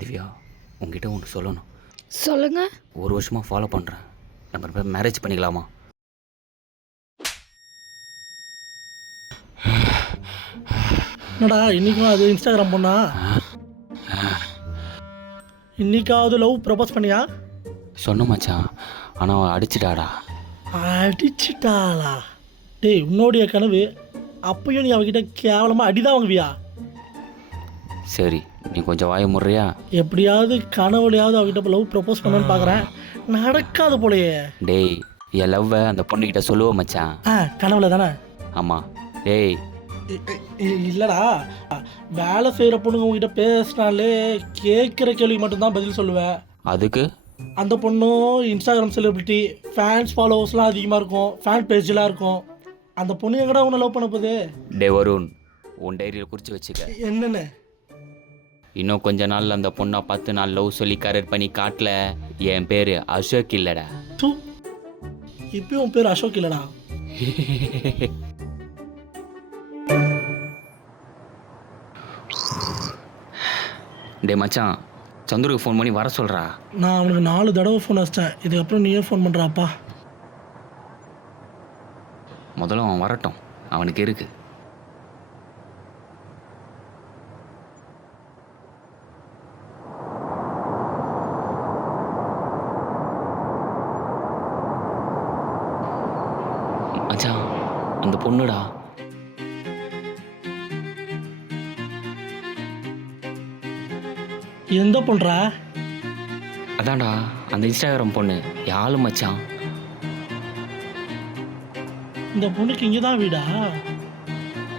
திவ்யா, உங்ககிட்ட ஒன்று சொல்லணும். சொல்லுங்க. ஒரு வருஷமாக ஃபாலோ பண்ணுறேன். நம்ம மேரேஜ் பண்ணிக்கலாமா? என்னடா இன்றைக்கும் அது இன்ஸ்டாகிராம் பொண்ணா? இன்னைக்காவது லவ் ப்ரப்போஸ் பண்ணியா? சொன்ன மச்சான், ஆனால் அவன் அடிச்சிட்டாடா. அடிச்சிட்டாளா? டேய், உன்னோடைய கனவு அப்பயும் நீ அவகிட்ட கேவலமாக அடிதான் வாங்குவியா? சரி, நீ கொஞ்சம் வாய முறையா? எப்படியாவது கனவுலையாவது அவகிட்ட லவ் ப்ரப்போஸ் பண்ணணும்னு பார்க்குறேன். நடக்காது போலையே. டேய், என் லவ்வை அந்த பொண்ணுக்கிட்ட சொல்லுவோம் மச்சான். கனவுல தானே? ஆமாம். டேய், இல்லைடா, வேலை செய்கிற பொண்ணுங்க உங்ககிட்ட பேசினாலே கேட்குற கேள்வி மட்டும்தான் பதில் சொல்லுவேன். அதுக்கு அந்த பொண்ணும் இன்ஸ்டாகிராம் செலிபிரிட்டி, ஃபேன்ஸ் ஃபாலோவர்ஸ்லாம் அதிகமாக இருக்கும், ஃபேன் பேஜெலாம் இருக்கும். அந்த பொண்ணு எங்கடா உன்னை லவ் பண்ண போகுது? டே வருண், உன் டைரியில் குறித்து வச்சுக்க. என்னென்ன? இன்னும் கொஞ்ச நாள் அந்த பொண்ணை 10 நாள் லவ் சொல்லி கரெக்ட் பண்ணி காட்டல, என் பேர் அசோக் இல்லைடா. இப்பயும் உன் பேர் அசோக் இல்லைடா. டே மச்சான், சந்துருக்கு ஃபோன் பண்ணி வர சொல்கிறா. நான் அவனுக்கு 4 தடவை ஃபோன் வச்சிட்டேன். இதுக்கப்புறம் நீயே ஃபோன் பண்ணுறாப்பா. முதல்ல அவன் வரட்டும், அவனுக்கு இருக்கு. மச்சான், அந்த பொண்ணுடா. எந்த பொண்ணுடா? அதான்டா அந்த இன்ஸ்டாகிராம் பொண்ணு. யாழ் மச்சான். இந்த பொண்ணுக்கு இங்கே தான் வீடா?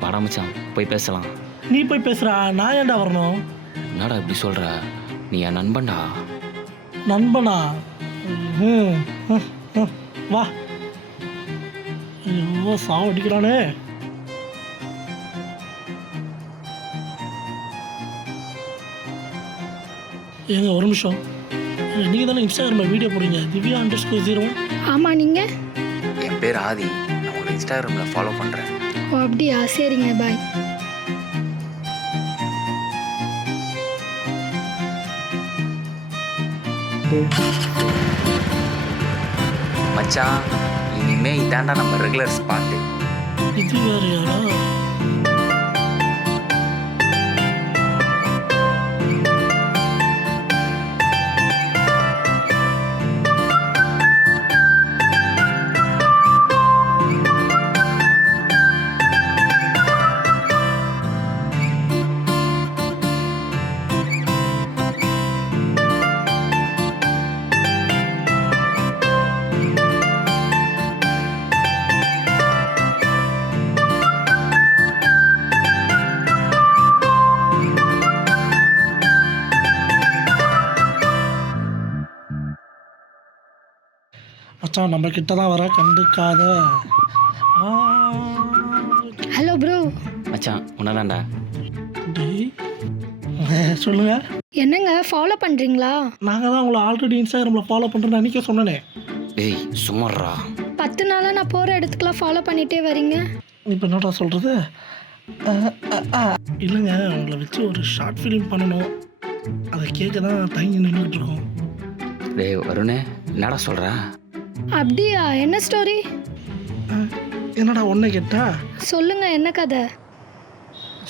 வாடா மச்சான், போய் பேசலாம். நீ போய் பேசுகிறா, நான் ஏன்டா வரணும்? என்னடா இப்படி சொல்கிற? நீ என் நண்பன்டா. நண்பனா? வா. ஐயோ, சாவடிக்கிறானே. ஏங்க ஒரு நிமிஷம். நீங்கள் தானே இன்ஸ்டாகிராமில் வீடியோ போடுறீங்க, திவ்யா _01? ஆமாம், நீங்கள்? என் பேர் ஆதி. நான் உங்களை இன்ஸ்டாகிராமில் ஃபாலோ பண்ணுறேன். ஓ அப்படியா? சரிங்க, பாய். மச்சான், இனிமே இதாண்டா நம்ம ரெகுலர் ஸ்பாட்டு. இது வேறையாடா? மச்சான், நம்ம கிட்ட தான் வர, கண்டுக்காத. Hello bro. மச்சான், உன்னதாண்டா. சொல்லுங்க. என்னங்க ஃபாலோ பண்ணுறீங்களா? நாங்கள் தான் உங்களை ஆல்ரெடி இன்ஸ்டாகிராமில் ஃபாலோ பண்ணுறேன்னு அன்றைக்கே சொன்னேனே. டேய் சும்மாறா. 10 நாளாக நான் போகிற இடத்துக்குலாம் ஃபாலோ பண்ணிகிட்டே வரீங்க. இப்போ என்னடா சொல்கிறது? இல்லைங்க, உங்களை வச்சு ஒரு ஷார்ட் ஃபிலிம் பண்ணணும். அதை கேட்க தான் தங்கி நின்றுக்கிட்டு இருக்கோம். டேய் வருணே, என்னடா சொல்கிற? அப்படியா? என்ன ஸ்டோரி? என்னடா ஒன்றை கேட்டா? சொல்லுங்க, என்ன கதை?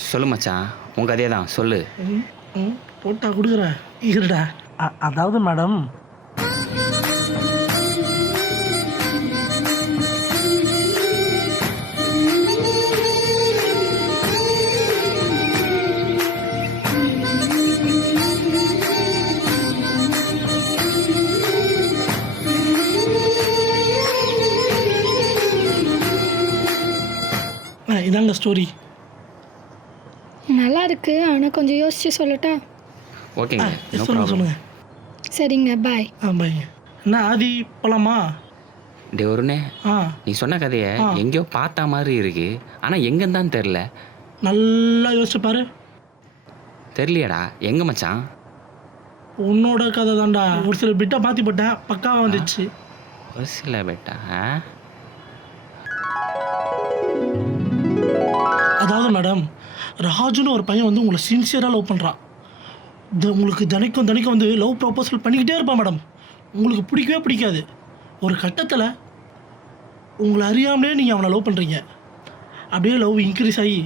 சொல்லு மச்சான், உன் கதையை தான் சொல்லு. போட்டா கொடுக்குறேன், இருடா. அதாவது மேடம், இதாங்க ஸ்டோரி. நல்லா இருக்கு, ஆனால் கொஞ்சம் யோசிச்சு சொல்லட்டா? ஓகேங்க, சொல்லுங்கள் சொல்லுங்கள். சரிங்க, பாய். பாய். என்ன ஆதி, போலாமா? டே வருணே, நீ சொன்ன கதையை எங்கேயோ பார்த்த மாதிரி இருக்கு, ஆனால் எங்கன்னு தான் தெரில. நல்லா யோசிச்சு பாரு. தெரியலையாடா, எங்கே மச்சான்? உன்னோட கதை தான்டா. ஒரு சில பிட்டை மாற்றி போட்டேன், பக்காவாக வந்துச்சு. ஒரு சில பெட்டா? அதாவது மேடம், ராஜுன்னு ஒரு பையன் வந்து உங்களை சின்சியராக லவ் பண்ணுறான். உங்களுக்கு தினைக்கும் தினைக்கும் வந்து லவ் ப்ரொபோசல் பண்ணிக்கிட்டே இருப்பான் மேடம். உங்களுக்கு பிடிக்கவே பிடிக்காது. ஒரு கட்டத்தில் உங்களை அறியாமலே நீங்கள் அவனை லவ் பண்ணுறீங்க. அப்படியே லவ் இன்க்ரீஸ் ஆகி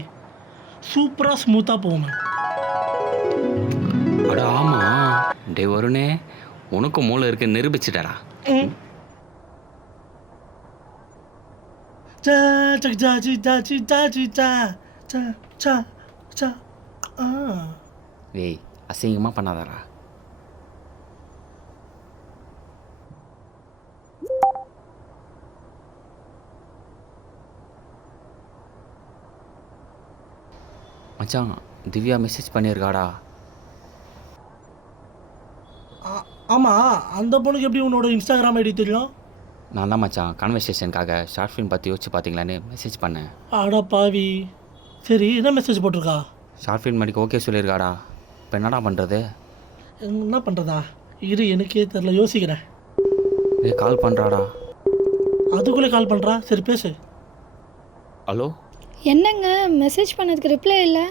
சூப்பராக ஸ்மூத்தாக போகும் மேம். அட ஆமா. டே வருணே, உனக்கும் மூளை இருக்கு நிரூபிச்சிட்டடா. சா சக் சா சி சா சி சா சி சா சா சா சா. ஏய், அசிங்கமாக பண்ணாதடா. மச்சான், திவ்யா மெசேஜ் பண்ணியிருக்காடா. ஆமாம், அந்த பொண்ணுக்கு எப்படி உன்னோட இன்ஸ்டாகிராம் ஐடி தெரியும்? நான் தான் மச்சான் கான்வர்சேஷனுக்காக ஷார்ட் ஃபிலிம் பற்றி யோசிச்சு பார்த்தீங்களான்னு மெசேஜ் பண்ணேன். அட பாவி. சரி, என்ன மெசேஜ் போட்டிருக்கா? ஷார்ட் ஃபிலிம் அடிக்க ஓகே சொல்லியிருக்காடா. இப்போ என்னடா பண்ணுறது? என்ன பண்ணுறதா? இரு, எனக்கே தெரில, யோசிக்கிறேன். ஏ, கால் பண்ணுறாடா. அதுக்குள்ளே கால் பண்ணுறா. சரி பேசு. ஹலோ. என்னங்க மெசேஜ் பண்ணதுக்கு ரிப்ளை இல்லை?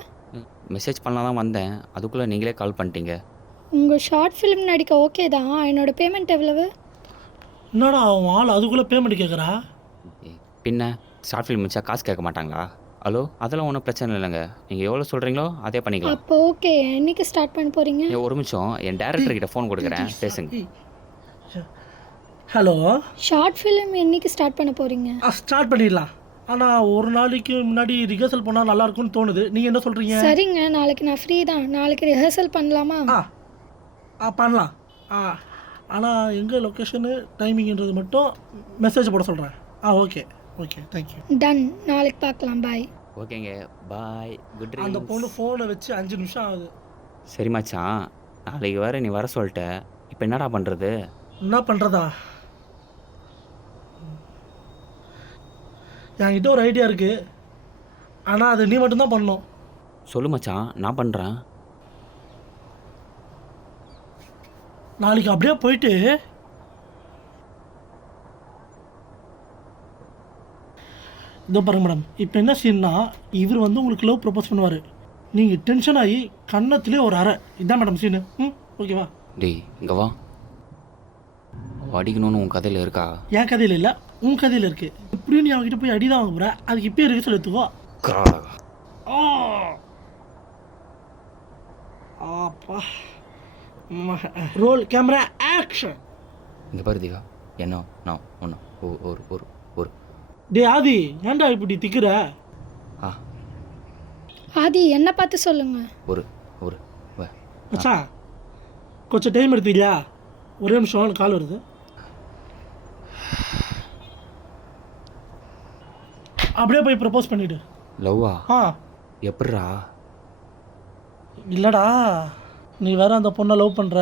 மெசேஜ் பண்ணலாம் தான் வந்தேன், அதுக்குள்ளே நீங்களே கால் பண்ணிட்டீங்க. உங்கள் ஷார்ட் ஃபிலிம் நடிக்க ஓகே தான். என்னோட பேமெண்ட் எவ்வளவு? என்னடா அவன் ஆள் அதுக்குள்ளே பேமெண்ட் கேட்குறா? பின்ன ஷார்ட் ஃபிலிம் வச்சா காசு கேட்க மாட்டாங்களா? ஹலோ, அதெல்லாம் ஒன்றும் பிரச்சனை இல்லைங்க. நீங்கள் எவ்வளோ சொல்கிறீங்களோ அதே பண்ணிக்கலாம். அப்போ ஓகே. என்னைக்கு ஸ்டார்ட் பண்ண போகிறீங்க? ஒரு நிமிஷம், என் டேரக்டர்கிட்ட ஃபோன் கொடுக்குறேன், பேசுங்க. ஹலோ. ஷார்ட் ஃபிலிம் என்னைக்கு ஸ்டார்ட் பண்ண போகிறீங்க? ஸ்டார்ட் பண்ணிடலாம். ஆனால் ஒரு நாளைக்கு முன்னாடி ரிஹர்சல் பண்ணால் நல்லாயிருக்கும்னு தோணுது. நீங்கள் என்ன சொல்கிறீங்க? சரிங்க, நாளைக்கு நான் ஃப்ரீ தான். நாளைக்கு ரிஹர்சல் பண்ணலாமா? பண்ணலாம். ஆனால் எங்கே லொக்கேஷனு டைமிங்கிறது மட்டும் மெசேஜ் போட சொல்கிறேன். Okay okay, thank you. டன். நாளைக்கு பார்க்கலாம். பாய். ஓகேங்க, பாய். Good dreams. அந்த பொண்ணு ஃபோனை வச்சு 5 நிமிஷம் ஆகுது. சரி மச்சான், நாளைக்கு வேறு நீ வர சொல்லிட்ட. இப்போ என்னடா பண்ணுறது? என்ன பண்ணுறதா? என்கிட்ட ஒரு ஐடியா இருக்குது. ஆனால் அது நீ மட்டும்தான் பண்ணணும். சொல்லு மச்சான், நான் பண்ணுறேன். நாளைக்கு அப்படியே போயிட்டு இதோ பாருங்க மேடம், இப்போ என்ன சீன்னா, இவர் வந்து உங்களுக்கு லவ் ப்ரப்போஸ் பண்ணுவார். நீங்கள் டென்ஷன் ஆகி கன்னத்திலே ஒரு அறை. இதான் மேடம் சீனு. ஓகேவா? டேய், இங்கே வா. அடிக்கணும்னு உன் கதையில் இருக்கா? என் கதையில் இல்லை, உன் கதையில் இருக்குது. இப்படியும் நீ அவங்ககிட்ட போய் அடி தான் வாங்க போகிற. அதுக்கு இப்போயே இருக்கு சொல்லி எடுத்துக்கோ. அப்பா. Role camera action. இங்கே பாரு திவா, என்ன நான் ஒன்று ஒரு ஒரு ஒரு டே ஆதி, ஏன்டா இப்படி திக்கிற? ஆ ஆதி, என்ன பார்த்து சொல்லுங்க. ஒரு ஒரு மச்சான், கொஞ்சம் டைம் எடுத்துக்கிறியா? ஒரே நிமிஷம், கால் வருது. அப்படியே போய் ப்ரப்போஸ் பண்ணிவிடு. லவ்வா? ஆ. எப்பட்றா? இல்லைடா, நீ வேறு அந்த பொண்ணை லவ் பண்ணுற.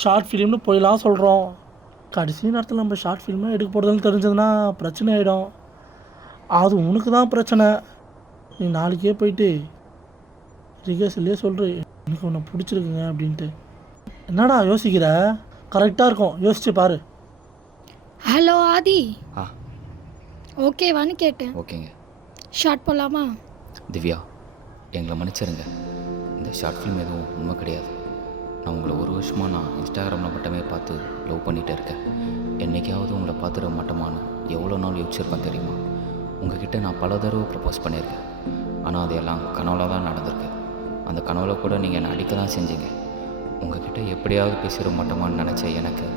ஷார்ட் ஃபிலிம்னு போயெல்லாம் சொல்கிறோம். கடைசி நேரத்தில் நம்ம ஷார்ட் ஃபிலிமே எடுக்க போகிறதுன்னு தெரிஞ்சதுன்னா பிரச்சனை ஆகிடும். அது உனக்கு தான் பிரச்சனை. நீ நாளைக்கே போயிட்டு ரிகர்சல்லே சொல்கிற, எனக்கு உன்னை பிடிச்சிருக்குங்க அப்படின்ட்டு. என்னடா யோசிக்கிற? கரெக்டாக இருக்கும், யோசிச்சு பாரு. ஹலோ ஆதி. ஆ ஓகேவான்னு கேட்டேன். ஓகேங்க. ஷார்ட் போகலாமா? திவ்யா, எங்களை மன்னிச்சிருங்க. இந்த ஷார்ட் ஃபிலிம் எதுவும் உண்மை கிடையாது. நான் உங்களை ஒரு வருஷமாக நான் இன்ஸ்டாகிராமில் மட்டுமே பார்த்து லவ் பண்ணிகிட்டு இருக்கேன். என்றைக்காவது உங்களை பார்த்துட மாட்டோமான்னு எவ்வளோ நாள் யோசிச்சிருப்பேன் தெரியுமா? உங்ககிட்ட நான் பல தடவை ப்ரப்போஸ் பண்ணியிருக்கேன். ஆனால் அதெல்லாம் கனவுல தான் நடந்திருக்கு. அந்த கனவுல கூட நீங்கள் என்னை அடிக்க தான் செஞ்சீங்க. உங்ககிட்ட எப்படியாவது பேசிட மாட்டோமான்னு நினச்ச எனக்கு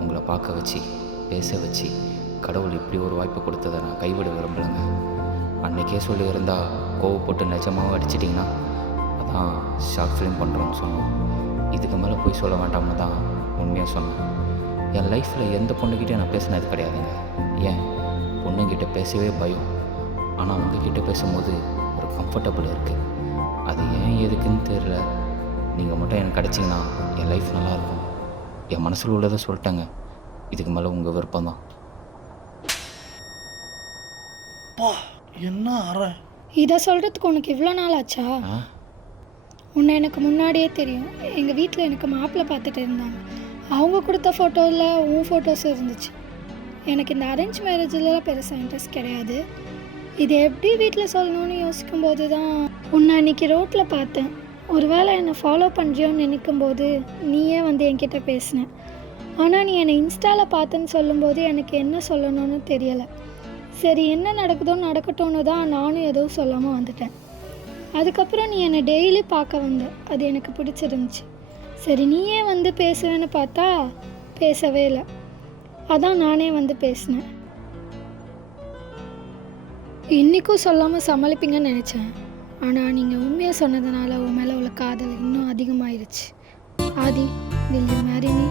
உங்களை பார்க்க வச்சு பேச வச்சு கடவுள் இப்படி ஒரு வாய்ப்பு கொடுத்ததை நான் கைவிட விரும்பலைங்க. அன்றைக்கே சொல்லியிருந்தால் கோவப்பட்டு நிஜமாகவும் அடிச்சிட்டிங்கன்னா அதான் ஷார்ட் ஃபிலிம் பண்ணுறோன்னு சொன்னோம். இதுக்கு மேலே போய் சொல்ல வேண்டாம்னு தான் உண்மையாக சொன்னேன். என் லைஃப்பில் எந்த பொண்ணுக்கிட்டே நான் பேசினது கிடையாதுங்க. ஏன், பொண்ணுங்கிட்ட பேசவே பயம். ஆனால் உங்ககிட்ட பேசும்போது ஒரு கம்ஃபர்டபுள் இருக்குது. அது ஏன் எதுக்குன்னு தெரியல. நீங்கள் மட்டும் எனக்கு கிடச்சிங்கன்னா என் லைஃப் நல்லாயிருக்கும். என் மனசில் உள்ளதை சொல்லிட்டேங்க. இதுக்கு மேலே உங்கள் விருப்பம் தான். என்ன அற? இதை சொல்கிறதுக்கு உனக்கு இவ்வளோ நாள் ஆச்சா? உன்னை எனக்கு முன்னாடியே தெரியும். எங்கள் வீட்டில் எனக்கு மாப்பிள்ளை பார்த்துட்டு இருந்தாங்க. அவங்க கொடுத்த ஃபோட்டோவில் உன் ஃபோட்டோஸ் இருந்துச்சு. எனக்கு இந்த அரேஞ்ச் மேரேஜிலலாம் பெருசாக இன்ட்ரெஸ்ட் கிடையாது. இது எப்படி வீட்டில் சொல்லணும்னு யோசிக்கும்போது தான் உன்னை அன்றைக்கி ரோட்டில் பார்த்தேன். ஒருவேளை என்னை ஃபாலோ பண்ணுறியோன்னு நினைக்கும்போது நீயே வந்து என்கிட்ட பேசின. ஆனால் நீ என்னை இன்ஸ்டாவில் பார்த்தேன்னு சொல்லும்போது எனக்கு என்ன சொல்லணும்னு தெரியலை. சரி, என்ன நடக்குதோ நடக்கட்டும்னு தான் நானும் எதுவும் சொல்லாமல் வந்துட்டேன். அதுக்கப்புறம் நீ என்னை டெய்லி பார்க்க வந்த, அது எனக்கு பிடிச்சிருந்துச்சு. சரி, நீயே வந்து பேசுவேன்னு பார்த்தா பேசவே இல்லை. அதான் நானே வந்து பேசினேன். இன்றைக்கும் சொல்லாமல் சமாளிப்பீங்கன்னு நினச்சேன். ஆனால் நீங்கள் உண்மையாக சொன்னதுனால உன் மேலே உள்ள காதல் இன்னும் அதிகமாகிருச்சு. ஆதி, will you marry me?